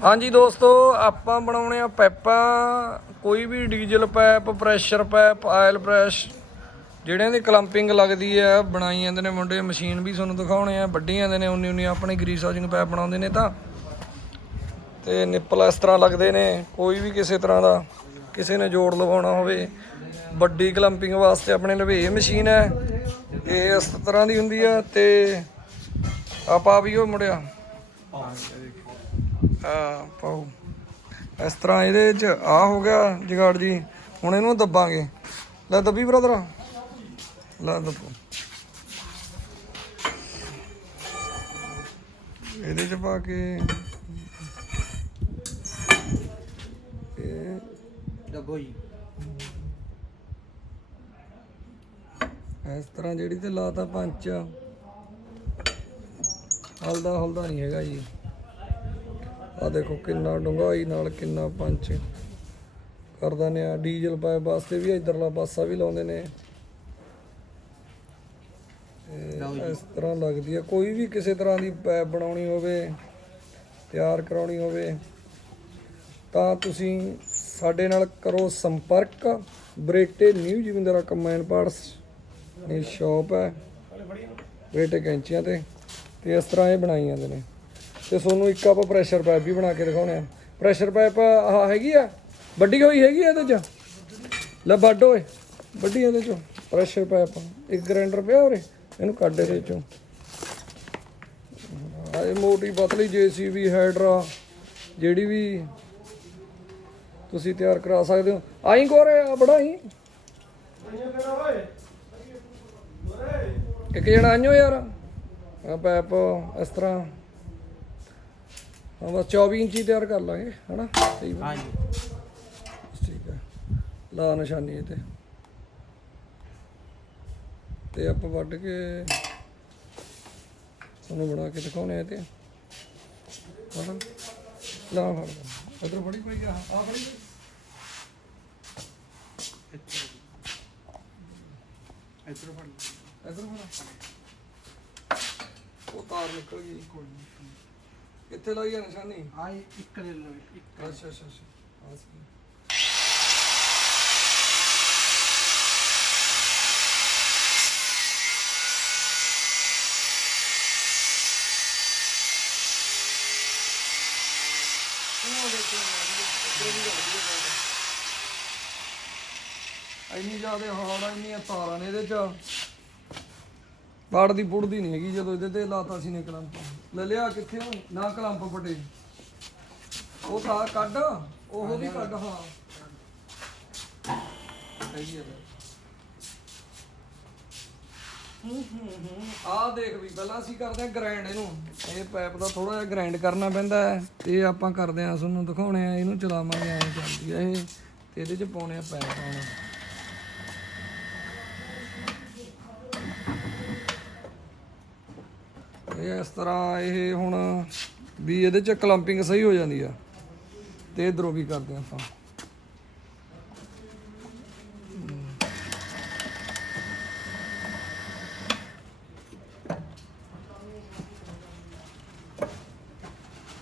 हाँ जी दोस्तों, ਆਪਾਂ ਬਣਾਉਣੇ ਆ ਪੈਪਾਂ। ਕੋਈ ਵੀ ਡੀਜ਼ਲ ਪੈਪ, ਪ੍ਰੈਸ਼ਰ ਪੈਪ, ਆਇਲ ਪ੍ਰੈਸ਼ ਜਿਹੜਿਆਂ ਦੀ ਕਲੰਪਿੰਗ ਲੱਗਦੀ ਹੈ ਬਣਾਈ ਜਾਂਦੇ ਨੇ ਮੁੰਡੇ। ਮਸ਼ੀਨ ਵੀ ਤੁਹਾਨੂੰ ਦਿਖਾਉਣੇ ਆ, ਵੱਢੀ ਜਾਂਦੇ ਨੇ ਉਨੀ ਆਪਣੇ ਗਰੀਸ ਹਾਊਸਿੰਗ ਪੈਪ ਬਣਾਉਂਦੇ ਨੇ ਤਾਂ। ਤੇ ਨਿੱਪਲ ਇਸ ਤਰ੍ਹਾਂ ਲੱਗਦੇ ਨੇ। ਕੋਈ ਵੀ ਕਿਸੇ ਤਰ੍ਹਾਂ ਦਾ ਕਿਸੇ ਨੇ ਜੋੜ ਲਵਾਉਣਾ ਹੋਵੇ ਵੱਡੀ ਕਲੰਪਿੰਗ ਵਾਸਤੇ ਆਪਣੇ ਲਵੇ ਇਹ ਮਸ਼ੀਨ ਹੈ। ਇਹ ਇਸ ਤਰ੍ਹਾਂ ਦੀ ਹੁੰਦੀ ਆ। ਤੇ ਆਪਾਂ ਵੀ ਉਹ ਮੁੜਿਆ ਪਾਓ ਇਸ ਤਰ੍ਹਾਂ। ਇਹਦੇ 'ਚ ਆ ਹੋ ਗਿਆ ਜਗਾੜ ਜੀ। ਹੁਣ ਇਹਨੂੰ ਦੱਬਾਂਗੇ। ਲੈ ਦੱਬੀ ਬ੍ਰਦਰ, ਲੈ ਦੱਬੋ। ਇਹਦੇ 'ਚ ਪਾ ਕੇ ਇਹ ਦੱਬੋ ਜੀ। ਇਸ ਤਰ੍ਹਾਂ ਜਿਹੜੀ ਤੇ ਲਾਤਾ ਪੰਚ, ਹਲਦਾ ਨਹੀਂ ਹੈਗਾ ਜੀ। ਆ ਦੇਖੋ ਕਿੰਨਾ ਡੂੰਘਾਈ ਨਾਲ ਕਿੰਨਾ ਪੰਚ ਕਰ ਦਿੰਦੇ ਆ। ਡੀਜ਼ਲ ਪਾਈਪ ਵਾਸਤੇ ਵੀ ਇਧਰਲਾ ਪਾਸਾ ਵੀ ਲਾਉਂਦੇ ਨੇ। ਇਸ ਤਰ੍ਹਾਂ ਲੱਗਦੀ ਆ। ਕੋਈ ਵੀ ਕਿਸੇ ਤਰ੍ਹਾਂ ਦੀ ਪਾਈਪ ਬਣਾਉਣੀ ਹੋਵੇ, ਤਿਆਰ ਕਰਾਉਣੀ ਹੋਵੇ ਤਾਂ ਤੁਸੀਂ ਸਾਡੇ ਨਾਲ ਕਰੋ ਸੰਪਰਕ। ਬਰੇਟੇ ਨਿਊ ਜਿਮਿੰਦਰਾ ਕੰਬਾਈਨ ਪਾਰਟਸ ਦੀ ਸ਼ੌਪ ਹੈ, ਬਰੇਟੇ ਕੈਂਚੀਆਂ ਤੇ ਇਸ ਤਰ੍ਹਾਂ ਇਹ ਬਣਾਈ ਜਾਂਦੇ ਨੇ। ਤੇ ਤੁਹਾਨੂੰ ਇੱਕ ਆਪਾਂ ਪ੍ਰੈਸ਼ਰ ਪਾਈਪ ਵੀ ਬਣਾ ਕੇ ਦਿਖਾਉਣੇ ਆ। ਪ੍ਰੈਸ਼ਰ ਪਾਈਪ ਆਹ ਹੈਗੀ ਆ, ਵੱਡੀ ਹੋਈ ਹੈਗੀ ਆ ਇਹਦੇ 'ਚ। ਲੈ ਵੱਢ ਓਏ, ਵੱਡੀ ਇਹਦੇ 'ਚੋਂ ਪ੍ਰੈਸ਼ਰ ਪਾਈਪ। ਇੱਕ ਗ੍ਰਾਈਂਡਰ ਪਿਆ ਉਰੇ, ਇਹਨੂੰ ਕੱਢ ਇਹਦੇ 'ਚੋਂ। ਇਹ ਮੋਟੀ ਪਤਲੀ JCB ਹਾਈਡਰਾ ਜਿਹੜੀ ਵੀ ਤੁਸੀਂ ਤਿਆਰ ਕਰਾ ਸਕਦੇ ਹੋ। ਆਈ ਕੋਰੇ ਆ ਬੜਾ ਹੀ ਇੱਕ ਜਣਾ ਆਇਓ ਯਾਰ। ਆ ਪੈਪ ਇਸ ਤਰ੍ਹਾਂ ਬਸ 24 ਇੰਚੀ ਤਿਆਰ ਕਰ ਲਾਂਗੇ, ਹਨਾ? ਸਹੀ ਠੀਕ ਹੈ। ਲਾ ਨਿਸ਼ਾਨੀ ਇਹ ਤੇ ਆਪਾਂ ਵੱਢ ਕੇ ਤੁਹਾਨੂੰ ਬਣਾ ਕੇ ਦਿਖਾਉਣੇ ਆ। ਤੇ ਲਾ ਫੜ ਉਧਰ ਬੜੀ ਕੋਈ ਆ ਬੜੀ ਇੱਧਰ ਫੜ ਉਹ ਤਾਰ ਨਿਕਲ ਗਈ। ਕਿੱਥੇ ਲਾਈ ਆ ਨਿਸ਼ਾਨੀ? ਇੱਕ ਲੈ ਲਓ ਇੱਕ। ਅੱਛਾ ਇੰਨੀ ਜ਼ਿਆਦਾ ਹਾਰਡ ਆ, ਇੰਨੀਆਂ ਤਾਰਾਂ ਨੇ ਇਹਦੇ 'ਚ। ਪੜਦੀ ਪੁੜਦੀ ਨਹੀਂ ਹੈਗੀ। ਜਦੋਂ ਇਹਦੇ ਤੇ ਲਾਤਾ ਸੀ ਨੇ ਕਲੰਪ। ਲੈ ਲਿਆ ਕਿੱਥੇ ਨਾ ਕਲੰਪ ਫਟੇ। ਉਹ ਤਾਂ ਕੱਢ, ਉਹ ਵੀ ਕੱਢ। ਹਾਂ ਸਹੀ ਹੈ। ਆਹ ਦੇਖ ਵੀ ਪਹਿਲਾਂ ਅਸੀਂ ਕਰਦੇ ਹਾਂ ਗ੍ਰਾਈਂਡ ਇਹਨੂੰ। ਇਹ ਪਾਈਪ ਦਾ ਥੋੜਾ ਜਿਹਾ ਗ੍ਰਾਈਂਡ ਕਰਨਾ ਪੈਂਦਾ ਹੈ। ਤੇ ਆਪਾਂ ਕਰਦੇ ਹਾਂ, ਤੁਹਾਨੂੰ ਦਿਖਾਉਣੇ ਆ। ਇਹਨੂੰ ਚਲਾਵਾਂਗੇ, ਐਂ ਚੱਲਦੀ ਆ ਇਹ। ਤੇ ਇਹਦੇ 'ਚ ਪਾਉਣੇ ਆ ਪੈਪ। ਹੁਣ ਇਹ ਇਸ ਤਰ੍ਹਾਂ ਇਹ ਹੁਣ ਵੀ ਇਹਦੇ 'ਚ ਕਲੰਪਿੰਗ ਸਹੀ ਹੋ ਜਾਂਦੀ ਆ। ਤੇ ਇਧਰੋਂ ਵੀ ਕਰਦੇ ਆ ਆਪਾਂ।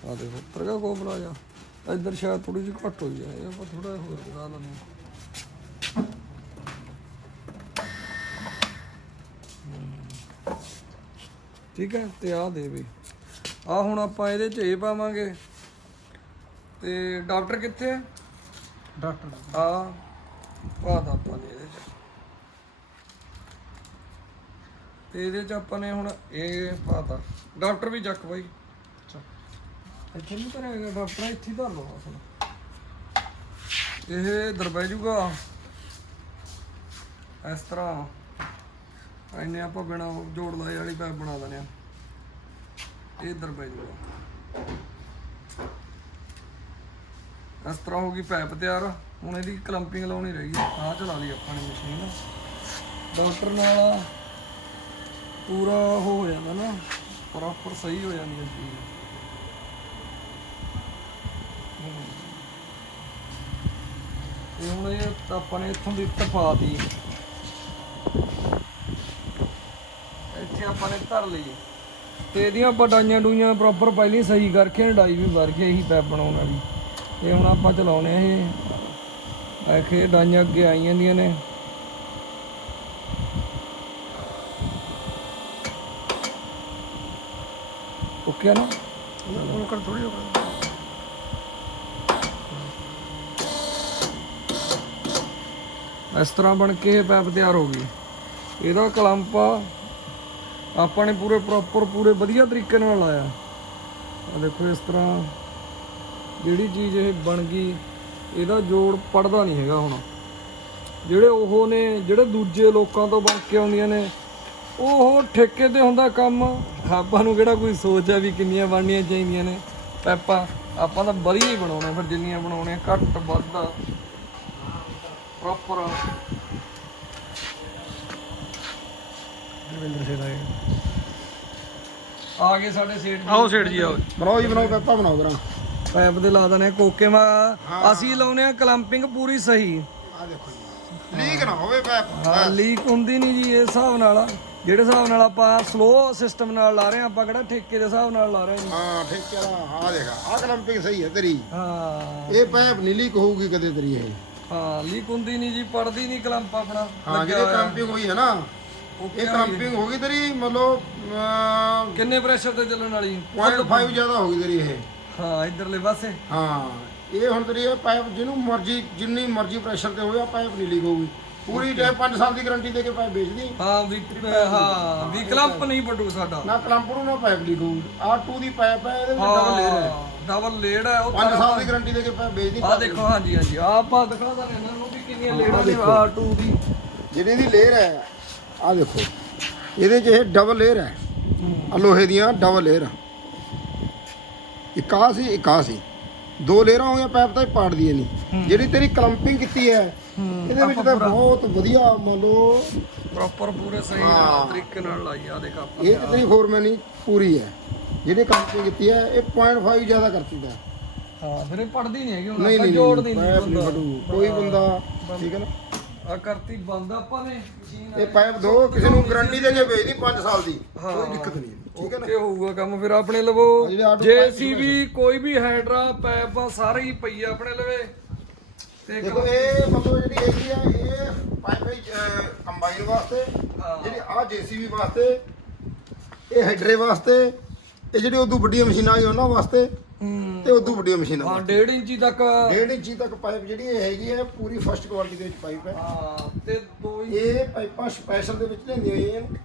ਆ ਦੇਖੋ ਤਰਗਾ ਕੋਪਲਾ ਜਾ ਇੱਧਰ ਸ਼ਾਇਦ ਥੋੜੀ ਜਿਹੀ ਘੱਟ ਹੋਈ ਆ। ਇਹ ਆਪਾਂ ਥੋੜਾ ਹੋਰ ਵਧਾ ਲੈਂਦੇ ਹਾਂ। ਠੀਕ ਹੈ। ਤੇ ਆਹ ਦੇ ਬਈ ਆਹ ਹੁਣ ਆਪਾਂ ਇਹਦੇ 'ਚ ਇਹ ਪਾਵਾਂਗੇ। ਤੇ ਡਾਕਟਰ ਕਿੱਥੇ ਹੈ? ਡਾਕਟਰ ਆਹ ਪਾ ਦਾ ਆਪਾਂ ਨੇ ਇਹਦੇ 'ਚ। ਤੇ ਇਹਦੇ 'ਚ ਆਪਾਂ ਨੇ ਹੁਣ ਇਹ ਪਾਤਾ। ਡਾਕਟਰ ਵੀ ਚੱਕ ਬਾਈ। ਇੱਥੇ ਨਹੀਂ ਕਰਾਂਗਾ ਡਾਕਟਰ, ਇੱਥੇ ਧਰ ਲਓ ਅਸਲ। ਇਹ ਦਰਬੈ ਜੂਗਾ ਇਸ ਤਰ੍ਹਾਂ। ਇੰਨੇ ਆਪਾਂ ਬਿਨਾਂ ਜੋੜ ਲਾਏ ਵਾਲੀ ਪੈਪ ਬਣਾ ਦਿੰਦੇ ਆ। ਇਹ ਦਰਬੈ ਜੂਗਾ ਇਸ ਤਰ੍ਹਾਂ। ਹੋ ਗਈ ਪੈਪ ਤਿਆਰ। ਹੁਣ ਇਹਦੀ ਕਲੰਪਿੰਗ ਲਾਉਣੀ ਰਹੀ ਹੈ। ਆਹ ਚਲਾ ਲਈ ਆਪਾਂ ਨੇ ਮਸ਼ੀਨ। ਡਾਕਟਰ ਨਾਲ ਪੂਰਾ ਹੋ ਜਾਂਦਾ ਨਾ, ਪ੍ਰੋਪਰ ਸਹੀ ਹੋ ਜਾਂਦੀ ਹੈ ਚੀਜ਼। ਤੇ ਹੁਣ ਇਹ ਆਪਾਂ ਨੇ ਇੱਥੋਂ ਦੀ ਤਪਾਤੀ, ਇੱਥੇ ਆਪਾਂ ਨੇ ਧਰ ਲਈ। ਤੇ ਇਹਦੀਆਂ ਆਪਾਂ ਡਾਈਆਂ ਡੂਈਆਂ ਪ੍ਰੋਪਰ ਪਹਿਲਾਂ ਹੀ ਸਹੀ ਕਰਕੇ ਡਾਈ ਵੀ ਵਰ ਕੇ ਇਹੀ ਪੈਪ ਬਣਾਉਣਾ ਵੀ। ਤੇ ਹੁਣ ਆਪਾਂ ਚਲਾਉਣੇ ਇਹ ਆਖੇ ਡਾਈਆਂ ਅੱਗੇ ਆਈ ਜਾਂਦੀਆਂ ਨੇ। ਓਕੇ ਆ ਨਾ ਉਹ ਕਰ ਥੋੜੀ ਇਸ ਤਰ੍ਹਾਂ ਬਣ ਕੇ ਇਹ ਪੈਪ ਤਿਆਰ ਹੋ ਗਈ। ਇਹਦਾ ਕਲੰਪ ਆਪਾਂ ਨੇ ਪੂਰੇ ਪ੍ਰੋਪਰ ਪੂਰੇ ਵਧੀਆ ਤਰੀਕੇ ਨਾਲ ਲਾਇਆ। ਆ ਦੇਖੋ ਇਸ ਤਰ੍ਹਾਂ ਜਿਹੜੀ ਚੀਜ਼ ਇਹ ਬਣ ਗਈ, ਇਹਦਾ ਜੋੜ ਪੜਦਾ ਨਹੀਂ ਹੈਗਾ। ਹੁਣ ਜਿਹੜੇ ਉਹ ਨੇ ਜਿਹੜੇ ਦੂਜੇ ਲੋਕਾਂ ਤੋਂ ਬਣ ਕੇ ਆਉਂਦੀਆਂ ਨੇ, ਉਹ ਠੇਕੇ ਤੇ ਹੁੰਦਾ ਕੰਮ। ਆਪਾਂ ਨੂੰ ਕਿਹੜਾ ਕੋਈ ਸੋਚ ਆ ਵੀ ਕਿੰਨੀਆਂ ਬਣਨੀਆਂ ਚਾਹੀਦੀਆਂ ਨੇ ਪੈਪਾਂ। ਆਪਾਂ ਤਾਂ ਵਧੀਆ ਹੀ ਬਣਾਉਣੇ, ਫਿਰ ਜਿੰਨੀਆਂ ਬਣਾਉਣੇ ਘੱਟ ਵੱਧ ਪ੍ਰੋਪਰ। ਰਵਿੰਦਰ ਸਿੰਘ ਆ ਗਏ ਸਾਡੇ ਸੇਠ। ਆਓ ਸੇਠ ਜੀ ਆਓ। ਬਣਾਓ ਜੀ, ਬਣਾਓ ਪੈਪਾ ਬਣਾਓ ਕਰਾਂ। ਪੈਪ ਦੇ ਲਾ ਦਨੇ ਕੋਕੇ ਮਾ। ਅਸੀਂ ਲਾਉਨੇ ਆ ਕਲੰਪਿੰਗ ਪੂਰੀ ਸਹੀ। ਆ ਦੇਖੋ ਜੀ, ਲੀਕ ਨਾ ਹੋਵੇ ਪੈਪ। ਹਾਂ ਲੀਕ ਹੁੰਦੀ ਨਹੀਂ ਜੀ। ਇਸ ਹਿਸਾਬ ਨਾਲ ਜਿਹੜੇ ਹਿਸਾਬ ਨਾਲ ਆਪਾਂ ਸਲੋ ਸਿਸਟਮ ਨਾਲ ਲਾ ਰਹੇ ਆ, ਆਪਾਂ ਕਿਹੜਾ ਠੇਕੇ ਦੇ ਹਿਸਾਬ ਨਾਲ ਲਾ ਰਹੇ ਹਾਂ। ਹਾਂ ਠੀਕ ਹੈ। ਆ ਦੇਖ ਆ ਕਲੰਪਿੰਗ ਸਹੀ ਹੈ ਤੇਰੀ। ਹਾਂ ਇਹ ਪੈਪ ਨਹੀਂ ਲੀਕ ਹੋਊਗੀ ਕਦੇ ਤੇਰੀ ਇਹ। ਹਾਂ ਲੀਕ ਹੁੰਦੀ ਨਹੀਂ ਜੀ, ਪੜਦੀ ਨਹੀਂ ਕਲੰਪ ਆਪਣਾ। ਹਾਂ ਜਿਹੜੀ ਕਲੰਪਿੰਗ ਹੋਈ ਹੈ ਨਾ, ਇਹ ਕਲੰਪਿੰਗ ਹੋ ਗਈ ਤੇਰੀ ਮਤਲਬ ਕਿੰਨੇ ਪ੍ਰੈਸ਼ਰ ਤੇ ਚੱਲਣ ਵਾਲੀ? 0.5 ਜ਼ਿਆਦਾ ਹੋ ਗਈ ਤੇਰੀ ਇਹ। ਹਾਂ ਇਧਰਲੇ ਪਾਸੇ। ਹਾਂ ਇਹ ਹੁਣ ਤੇਰੀ ਇਹ ਪਾਈਪ ਜਿਹਨੂੰ ਮਰਜ਼ੀ ਜਿੰਨੀ ਮਰਜ਼ੀ ਪ੍ਰੈਸ਼ਰ ਤੇ ਹੋਵੇ, ਆ ਪਾਈਪ ਨਹੀਂ ਲੀਕ ਹੋਊਗੀ। ਪੂਰੀ ਜੇ 5 ਸਾਲ ਦੀ ਗਾਰੰਟੀ ਦੇ ਕੇ ਪਾਈਪ ਵੇਚਦੀ। ਹਾਂ ਵੀ ਕਲੰਪ ਨਹੀਂ ਪਟੂ ਸਾਡਾ। ਨਾ ਕਲੰਪ ਨੂੰ ਨਾ ਪਾਈਪ ਲੀਕ ਹੋਊਗੀ। ਆ 2 ਦੀ ਪਾਈਪ ਹੈ, ਇਹਦੇ ਵਿੱਚ ਡਬਲ ਲੇਅਰ ਹੈ। ਡਬਲ ਲੇਡ ਹੈ ਉਹ। 5 ਸਾਲ ਦੀ ਗਾਰੰਟੀ ਦੇ ਕੇ ਪਾਈਪ ਵੇਚਦੀ। ਆ ਦੇਖੋ। ਹਾਂਜੀ ਹਾਂਜੀ ਆਪਾਂ ਦਿਖਾ ਦਾਂ ਇਹਨਾਂ ਨੂੰ ਵੀ ਕਿੰਨੀਆਂ ਲੇੜਾਂ ਨੇ। ਆ 2 ਦੀ ਜਿਹੜੀ ਦੀ ਲੇਅਰ ਹੈ, ਆ ਦੇਖੋ ਇਹਦੇ 'ਚ ਇਹ ਡਬਲ ਲੇਅਰ ਹੈ। ਆ ਲੋਹੇ ਦੀਆਂ ਡਬਲ ਲੇਅਰ। ਇੱਕ ਆ ਸੀ, ਇੱਕ ਆ ਸੀ। 2 ਲੇਅਰਾਂ ਹੋ ਗਈਆਂ ਪੈਪ ਤਾਂ ਪਾੜਦੀ ਨਹੀਂ। ਜਿਹੜੀ ਤੇਰੀ ਕਲੰਪਿੰਗ ਕੀਤੀ ਹੈ, ਇਹਦੇ ਵਿੱਚ ਤਾਂ ਬਹੁਤ ਵਧੀਆ ਮੰਨ ਲਓ ਪ੍ਰੋਪਰ ਪੂਰੇ ਸਹੀ ਤਰੀਕੇ ਨਾਲ ਲਾਈ। ਆ ਦੇਖ ਆਪਾਂ ਇਹ ਤੇਰੀ ਫੋਰਮੈਨੀ ਪੂਰੀ ਹੈ। ਜਿਹੜੀ ਕਲੰਪਿੰਗ ਕੀਤੀ ਹੈ, ਇਹ 0.5 ਜ਼ਿਆਦਾ ਕਰਤੀ ਦਾ। ਹਾਂ ਫਿਰ ਇਹ ਪੜਦੀ ਨਹੀਂ ਹੈਗੀ। ਹੁਣ ਨਹੀਂ ਆਪਾਂ ਨਹੀਂ ਜੋੜਦੀ ਪੈਪ ਨਹੀਂ ਨਹੀਂ ਫਟੂ ਕੋਈ ਬੰਦਾ। ਠੀਕ ਹੈ ਨਾ। ਆ ਕਰਤੀ ਬੰਦ ਆਪਾਂ ਨੇ ਮਸ਼ੀਨ। ਇਹ ਪਾਈਪ ਦੋ ਕਿਸੇ ਨੂੰ ਗਾਰੰਟੀ ਦੇ ਕੇ ਵੇਚਦੀ 5 ਸਾਲ ਦੀ, ਕੋਈ ਦਿੱਕਤ ਨਹੀਂ। ਠੀਕ ਹੈ ਨਾ। ਓਕੇ ਹੋਊਗਾ ਕੰਮ ਫਿਰ ਆਪਣੇ ਲਵੋ। ਜੇਸੀਬੀ ਕੋਈ ਵੀ ਹਾਈਡਰਾ ਪੈਪ ਸਾਰੇ ਹੀ ਪਈ ਆ ਆਪਣੇ ਲਵੇ। ਤੇ ਦੇਖੋ ਇਹ ਮਤਲਬ ਜਿਹੜੀ ਹੈਗੀ ਆ, ਇਹ ਪਾਈਪ ਕੰਬਾਈਨ ਵਾਸਤੇ, ਜਿਹੜੀ ਆ ਜੀਸੀਬੀ ਵਾਸਤੇ, ਇਹ ਹਾਈਡਰੇ ਵਾਸਤੇ, ਇਹ ਜਿਹੜੀ ਉਦੋਂ ਵੱਡੀਆਂ ਮਸ਼ੀਨਾਂ ਆਈ ਉਹਨਾਂ ਵਾਸਤੇ, ਤੇ ਉਦੋਂ ਵੱਡੀਆਂ ਮਸ਼ੀਨਾਂ ਹਾਂ 1.5 ਇੰਚੀ ਤੱਕ। 1.5 ਇੰਚੀ ਤੱਕ ਪਾਈਪ ਜਿਹੜੀ ਇਹ ਹੈਗੀ ਹੈ, ਪੂਰੀ ਫਸਟ ਕੁਆਲਿਟੀ ਦੇ ਵਿੱਚ ਪਾਈਪ ਹੈ। ਹਾਂ ਤੇ 2 ਇਹ ਪਾਈਪਾਂ ਸਪੈਸ਼ਲ ਦੇ ਵਿੱਚ ਲੈਂਦੀਆਂ ਹੋਈਆਂ ਨੇ।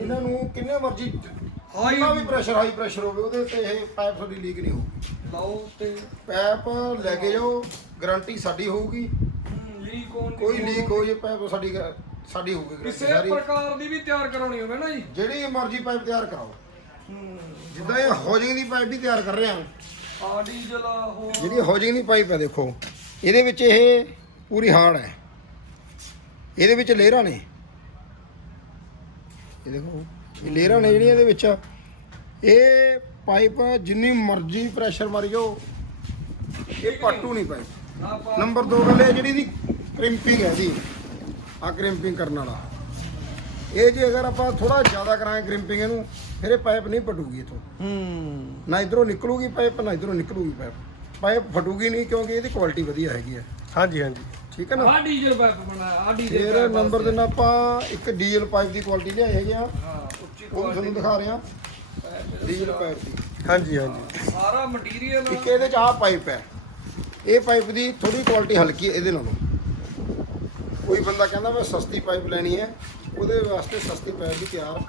ਇਹਨਾਂ ਨੂੰ ਕਿੰਨੇ ਮਰਜ਼ੀ ਕਿੰਨਾ ਵੀ ਪ੍ਰੈਸ਼ਰ, ਹਾਈ ਪ੍ਰੈਸ਼ਰ ਹੋਵੇ, ਉਹਦੇ ਤੇ ਇਹ ਪਾਈਪ ਤੁਹਾਡੀ ਲੀਕ ਨਹੀਂ ਹੋਊਗੀ। ਲਾਓ ਤੇ ਪਾਈਪ ਲੈ ਕੇ ਜਾਓ, ਗਾਰੰਟੀ ਸਾਡੀ ਹੋਊਗੀ। ਲੀਕ ਹੋਣ ਦੀ ਕੋਈ ਲੀਕ ਹੋ ਜੇ ਪਾਈਪ ਸਾਡੀ ਹੋਊਗੀ ਕਿਸੇ ਸਾਰੀ। ਪ੍ਰਕਾਰ ਦੀ ਵੀ ਤਿਆਰ ਕਰਾਉਣੀ ਹੋਵੇ ਨਾ ਜੀ, ਜਿਹੜੀ ਮਰਜ਼ੀ ਪਾਈਪ ਤਿਆਰ ਕਰਾਓ। ਜਿੱਦਾਂ ਇਹ ਹੌਜਿੰਗ ਦੀ ਪਾਈਪ ਵੀ ਤਿਆਰ ਕਰ ਰਹੇ ਹਾਂ। ਆ ਡੀਜ਼ਲ ਹੋ ਜਿਹੜੀ ਹੌਜਿੰਗ ਦੀ ਪਾਈਪ ਹੈ, ਦੇਖੋ ਇਹਦੇ ਵਿੱਚ ਇਹ ਪੂਰੀ ਹਾਰਡ ਹੈ। ਇਹਦੇ ਵਿੱਚ ਲੇਅਰਾਂ ਨੇ। ਇਹ ਦੇਖੋ ਇਹ ਲੇਅਰਾਂ ਨੇ ਜਿਹੜੀਆਂ ਇਹਦੇ ਵਿੱਚ। ਇਹ ਪਾਈਪ ਜਿੰਨੀ ਮਰਜ਼ੀ ਪ੍ਰੈਸ਼ਰ ਮਾਰੀ ਜਾਓ, ਇਹ ਪਾਟੂ ਨਹੀਂ ਪਾਈਪ। ਨੰਬਰ 2 ਗੱਲ ਇਹ ਜਿਹੜੀ ਦੀ ਕ੍ਰਿੰਪਿੰਗ ਹੈ ਜੀ। ਆ ਕ੍ਰਿੰਪਿੰਗ ਕਰਨ ਵਾਲਾ ਇਹ ਜੇ ਅਗਰ ਆਪਾਂ ਥੋੜਾ ਜ਼ਿਆਦਾ ਕਰਾਂਗੇ ਕ੍ਰਿੰਪਿੰਗ ਇਹਨੂੰ, ਫਿਰ ਇਹ ਪਾਈਪ ਨਹੀਂ ਪਟੂਗੀ ਇਥੋਂ। ਨਾ ਇਧਰੋਂ ਨਿਕਲੂਗੀ ਪਾਈਪ, ਨਾ ਇਧਰੋਂ ਨਿਕਲੂਗੀ ਪਾਈਪ। ਪਾਈਪ ਫਟੂਗੀ ਨਹੀਂ ਕਿਉਂਕਿ ਇਹਦੀ ਕੁਆਲਿਟੀ ਵਧੀਆ ਹੈਗੀ ਹੈ। ਹਾਂਜੀ ਹਾਂਜੀ ਠੀਕ ਹੈ ਨਾ। ਆ ਡੀਜ਼ਲ ਪਾਈਪ ਬਣਾਇਆ। ਆ ਡੀਜ਼ਲ ਫਿਰ ਨੰਬਰ ਦੇ ਨਾਲ ਆਪਾਂ ਇੱਕ ਡੀਜ਼ਲ ਪਾਈਪ ਦੀ ਕੁਆਲਿਟੀ ਲਿਆਏ ਹੈਗੇ ਆ। ਹਾਂ ਉੱਚੀ ਉਹ ਵੀ ਤੁਹਾਨੂੰ ਦਿਖਾ ਰਹੇ ਆ ਡੀਜ਼ਲ ਪਾਈਪ ਦੀ। ਹਾਂਜੀ ਹਾਂਜੀ ਸਾਰਾ ਮਟੀਰੀਅਲ। ਇੱਕ ਇਹਦੇ ਚ ਆਹ ਪਾਈਪ ਹੈ। ਇਹ ਪਾਈਪ ਦੀ ਥੋੜੀ ਕੁਆਲਿਟੀ ਹਲਕੀ ਹੈ ਇਹਦੇ ਨਾਲੋਂ। ਕੋਈ ਬੰਦਾ ਕਹਿੰਦਾ ਮੈਂ ਸਸਤੀ ਪਾਈਪ ਲੈਣੀ ਹੈ, ਉਹਦੇ ਵਾਸਤੇ ਸਸਤੀ ਪਾਈਪ ਵੀ ਤਿਆਰ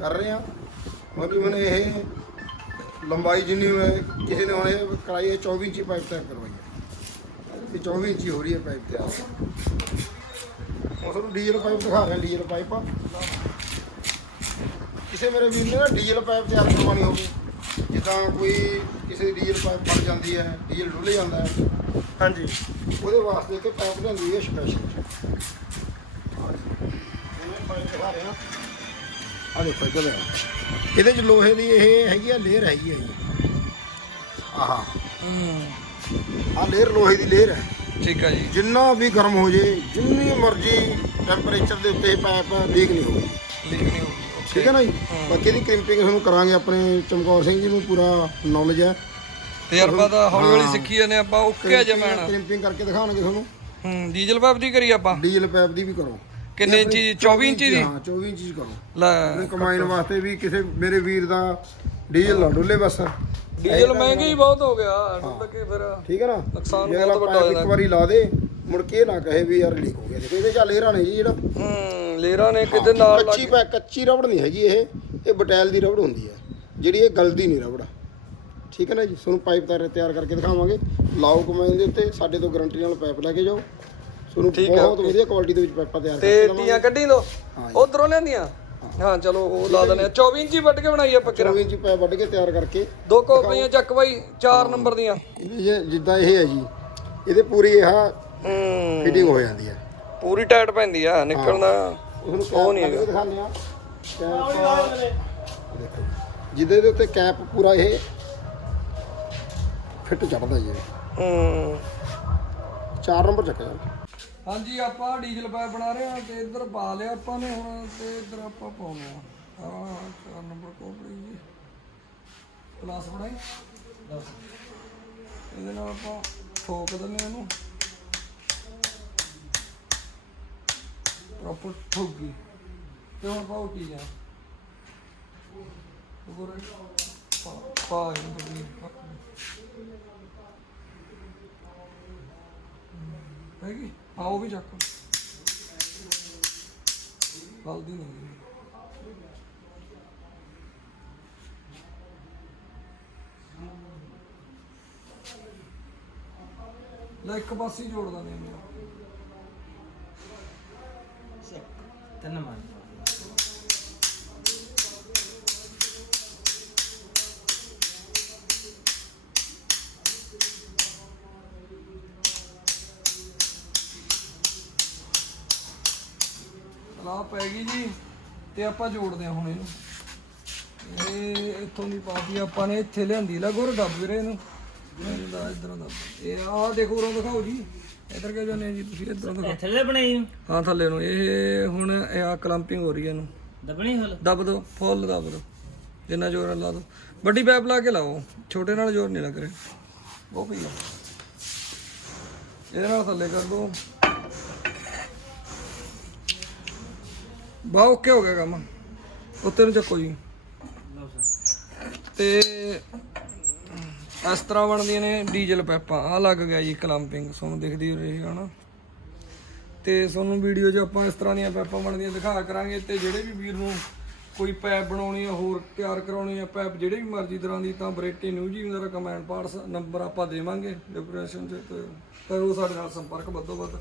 ਕਰ ਰਹੇ ਆ। ਮਤਲਬ ਹੁਣ ਇਹ ਲੰਬਾਈ ਜਿੰਨੀ ਕਿਸੇ ਨੇ ਹੁਣ ਇਹ ਕਰਾਈ ਹੈ, 24 ਇੰਚੀ ਪਾਈਪ ਤਿਆਰ ਕਰਵਾਈ ਹੈ। ਇਹ 24 ਇੰਚੀ ਹੋ ਰਹੀ ਹੈ ਪਾਈਪ ਤਿਆਰ। ਹੁਣ ਤੁਹਾਨੂੰ ਡੀਜ਼ਲ ਪਾਈਪ ਦਿਖਾ ਰਿਹਾ। ਡੀਜ਼ਲ ਪਾਈਪ ਕਿਸੇ ਮੇਰੇ ਵੀਰ ਨੇ ਨਾ ਡੀਜ਼ਲ ਪਾਈਪ ਤਿਆਰ ਕਰਵਾਉਣੀ ਹੋਵੇ, ਜਿੱਦਾਂ ਕੋਈ ਕਿਸੇ ਦੀ ਡੀਜ਼ਲ ਪਾਈਪ ਫਟ ਜਾਂਦੀ ਹੈ, ਡੀਜ਼ਲ ਡੁੱਲ ਜਾਂਦਾ ਹੈ, ਹਾਂਜੀ ਉਹਦੇ ਵਾਸਤੇ ਇੱਕ ਪਾਈਪ ਲਿਆਂਦੀ ਹੈ ਸਪੈਸ਼ਲ। ਪਾਈਪ ਦਿਖਾ ਰਿਹਾ। ਆ ਦੇਖੋ ਇੱਧਰ ਇਹਦੇ ਚ ਲੋਹੇ ਦੀ ਇਹ ਹੈਗੀ ਆ ਲੇਅਰ ਹੈਗੀ ਆ ਜੀ। ਆਹਾ ਆ ਲੇਅਰ ਲੋਹੇ ਦੀ ਲੇਅਰ ਹੈ। ਠੀਕ ਹੈ ਜੀ। ਜਿੰਨਾ ਵੀ ਗਰਮ ਹੋ ਜੇ, ਜਿੰਨੀ ਮਰਜ਼ੀ ਟੈਂਪਰੇਚਰ ਦੇ ਉੱਤੇ ਇਹ ਪਾਈਪ ਲੀਕ ਨਹੀਂ ਹੋਊਗੀ। ਲੀਕ ਨਹੀਂ ਹੋਊਗੀ। ਠੀਕ ਹੈ ਨਾ ਜੀ ਬਾਕੀ ਦੀ ਕ੍ਰਿੰਪਿੰਗ ਤੁਹਾਨੂੰ ਕਰਾਂਗੇ ਆਪਣੇ ਚਮਕੌਰ ਸਿੰਘ ਜੀ ਨੂੰ ਪੂਰਾ ਨੌਲੇਜ ਹੈ ਤਜਰਬਾ ਤਾਂ ਹੌਲੀ ਹੌਲੀ ਸਿੱਖੀ ਜਾਂਦੇ ਆਪਾਂ ਓਕੇ ਜਮੈਣ ਕ੍ਰਿੰਪਿੰਗ ਕਰਕੇ ਦਿਖਾਉਣਗੇ ਤੁਹਾਨੂੰ ਡੀਜ਼ਲ ਪਾਈਪ ਦੀ ਕਰੀ ਆਪਾਂ ਡੀਜ਼ਲ ਪਾਈਪ ਦੀ ਵੀ ਕਰੋ ਕਿੰਨੇ ਇੰਚੀ 24 ਇੰਚੀ ਦੀ ਹਾਂ 24 ਇੰਚੀ ਕਰੋ ਲੈ ਆਪਣੇ ਕਮਾਈਨ ਵਾਸਤੇ ਵੀ ਕਿਸੇ ਮੇਰੇ ਵੀਰ ਦਾ ਡੀਜ਼ਲ ਨਾ ਡੁੱਲੇ ਬਸ ਡੀਜ਼ਲ ਮਹਿੰਗਾ ਹੀ ਬਹੁਤ ਹੋ ਗਿਆ ਡੁੱਲ ਕੇ ਫਿਰ ਠੀਕ ਹੈ ਨਾ ਨੁਕਸਾਨ ਜੇ ਅਗਲਾ ਪਾਈਪ ਇੱਕ ਵਾਰੀ ਲਾ ਦੇ ਮੁੜ ਕੇ ਇਹ ਨਾ ਕਹੇ ਵੀ ਯਾਰ ਲੀਕ ਹੋ ਗਿਆ ਦੇਖੋ ਇਹਦੇ ਚੱਲ ਲੇਰਾ ਨੇ ਜੀ ਜਿਹੜਾ ਲੇਰਾ ਨੇ ਕਿਤੇ ਨਾਲ ਲੱਗ ਕੱਚੀ ਰਬੜ ਨਹੀਂ ਹੈਗੀ ਇਹ ਬਟੈਲ ਦੀ ਰਬੜ ਹੁੰਦੀ ਹੈ ਜਿਹੜੀ ਇਹ ਗਲਦੀ ਨਹੀਂ ਰਬੜ ਠੀਕ ਹੈ ਨਾ ਜੀ ਤੁਹਾਨੂੰ ਪਾਈਪ ਤਿਆਰ ਕਰਕੇ ਦਿਖਾਵਾਂਗੇ ਲਾਓ ਕਮਾਈਨ ਦੇ ਉੱਤੇ ਸਾਡੇ ਤੋਂ ਗਾਰੰਟੀ ਨਾਲ ਪਾਈਪ ਲੈ ਕੇ ਜਾਓ ਤੁਹਾਨੂੰ ਬਹੁਤ ਵਧੀਆ ਕੁਆਲਿਟੀ ਦੇ ਵਿੱਚ ਪਾਈਪਾਂ ਤਿਆਰ ਤੇ ਟੀਆਂ ਕੱਢੀ ਦੋ ਉਧਰੋਂ ਲੈਂਦੀਆਂ ਹਾਂ ਚਲੋ ਉਹ ਲਾ ਦਨੇ 24 ਇੰਚੀ ਵੱਢ ਕੇ ਬਣਾਈ ਆਪਾਂ ਕਿਰਾ 24 ਇੰਚੀ ਪਾਈਪ ਵੱਢ ਕੇ ਤਿਆਰ ਕਰਕੇ ਦੋ ਕੋਪੀਆਂ ਚੱਕ ਬਾਈ 4 ਨੰਬਰ ਦੀਆਂ ਜਿੱਦਾਂ ਇਹ ਹੈ ਜੀ ਇਹਦੇ ਪੂਰੀ ਇਹ ਫਿਟਿੰਗ ਹੋ ਜਾਂਦੀ ਹੈ ਪੂਰੀ ਟਾਈਟ ਪੈਂਦੀ ਆ ਨਿਕਲਣਾ ਉਹ ਨਹੀਂ ਹੈਗਾ ਦਿਖਾਉਂਦੇ ਆ ਕੈਪ ਦੇਖੋ ਜਿਹਦੇ ਦੇ ਉੱਤੇ ਕੈਪ ਪੂਰਾ ਇਹ ਫਿੱਟ ਚੜਦਾ ਜੀ 4 ਨੰਬਰ ਚੱਕਿਆ ਹਾਂਜੀ ਆਪਾਂ ਡੀਜ਼ਲ ਪਾਈਪ ਬਣਾ ਰਹੇ ਹਾਂ ਤੇ ਇੱਧਰ ਪਾ ਲਿਆ ਆਪਾਂ ਨੇ ਹੁਣ ਤੇ ਇੱਧਰ ਆਪਾਂ ਪਾਉਣਾ ਹਾਂ 4 ਨੰਬਰ ਕੋਪੜੀ ਜੀ ਪਲਾਸ ਬਣਾਈ ਇਹਦੇ ਨਾਲ ਆਪਾਂ ਠੋਕ ਦਿੰਦੇ ਇਹਨੂੰ ਪ੍ਰੋਪਰ ਠੋਕ ਗਈ ਤੇ ਹੁਣ ਪਾਉ ਕੀ ਆ ਉਗਰ ਪਾ ਇਹਨੂੰ ਹੈਗੀ ਆਓ ਵੀ ਚੱਕ ਹਲਦੀ ਨਹੀਂ ਲੈ ਇੱਕ ਪਾਸੇ ਹੀ ਜੋੜ ਦਿੰਦੇ ਨੇ ਤਿੰਨ ਮਾਰ ਲਾ ਪੈ ਗਈ ਜੀ ਤੇ ਆਪਾਂ ਜੋੜਦੇ ਹਾਂ ਹੁਣ ਇਹਨੂੰ ਇਹ ਇੱਥੋਂ ਦੀ ਪਾਤੀ ਆਪਾਂ ਨੇ ਇੱਥੇ ਲਿਆਂਦੀ ਲਾ ਗੁਰ ਦੱਬ ਵੀਰੇ ਇਹਨੂੰ ਇਧਰੋਂ ਦੱਬ ਇਹ ਆਹ ਦੇਖੋ ਉਰੋਂ ਦਿਖਾਓ ਜੀ ਇੱਧਰ ਕਿਉਂ ਜਾਂਦੇ ਜੀ ਤੁਸੀਂ ਇੱਧਰੋਂ ਦਿਖਾਓ ਥੱਲੇ ਬਣਾਈ ਹਾਂ ਥੱਲੇ ਨੂੰ ਇਹ ਹੁਣ ਇਹ ਆ ਕਲੰਪਿੰਗ ਹੋ ਰਹੀ ਹੈ ਇਹਨੂੰ ਦਬਣੀ ਹਲ ਦੱਬ ਦੋ ਫੁੱਲ ਦੱਬ ਦੋ ਜਿੰਨਾ ਜ਼ੋਰ ਲਾ ਦੋ ਵੱਡੀ ਪਾਈਪ ਲਾ ਕੇ ਲਾਓ ਛੋਟੇ ਨਾਲ ਜ਼ੋਰ ਨਹੀਂ ਲੱਗ ਰਿਹਾ ਉਹ ਪਈ ਇਹਦੇ ਨਾਲ ਥੱਲੇ ਕਰ ਦੋ ਬਾ ਓਕੇ ਹੋ ਗਿਆ ਕੰਮ ਉੱਤੇ ਨੂੰ ਚੱਕੋ ਜੀ ਤੇ ਇਸ ਤਰ੍ਹਾਂ ਬਣਦੀਆਂ ਨੇ ਡੀਜ਼ਲ ਪਾਈਪਾਂ ਆ ਲੱਗ ਗਿਆ ਜੀ ਕਲੰਪਿੰਗ ਤੁਹਾਨੂੰ ਦਿਖਦੀ ਰਹੀ ਹਨਾ ਤੇ ਤੁਹਾਨੂੰ ਵੀਡੀਓ 'ਚ ਆਪਾਂ ਇਸ ਤਰ੍ਹਾਂ ਦੀਆਂ ਪਾਈਪਾਂ ਬਣਦੀਆਂ ਦਿਖਾ ਕਰਾਂਗੇ ਤੇ ਜਿਹੜੇ ਵੀ ਵੀਰ ਨੂੰ ਕੋਈ ਪਾਈਪ ਬਣਾਉਣੀ ਆ ਹੋਰ ਤਿਆਰ ਕਰਾਉਣੀ ਆ ਪਾਈਪ ਜਿਹੜੇ ਵੀ ਮਰਜ਼ੀ ਤਰ੍ਹਾਂ ਦੀ ਤਾਂ ਬਰੇਟੀ ਨਿਊ ਜੀ ਮੇਰਾ ਕਮੈਂਟ ਪਾਰਟਸ ਨੰਬਰ ਆਪਾਂ ਦੇਵਾਂਗੇ ਡਿਸਕ੍ਰਿਪਸ਼ਨ 'ਚ ਤੇ ਕਰੋ ਸਾਡੇ ਨਾਲ ਸੰਪਰਕ ਵੱਧੋ ਵੱਧ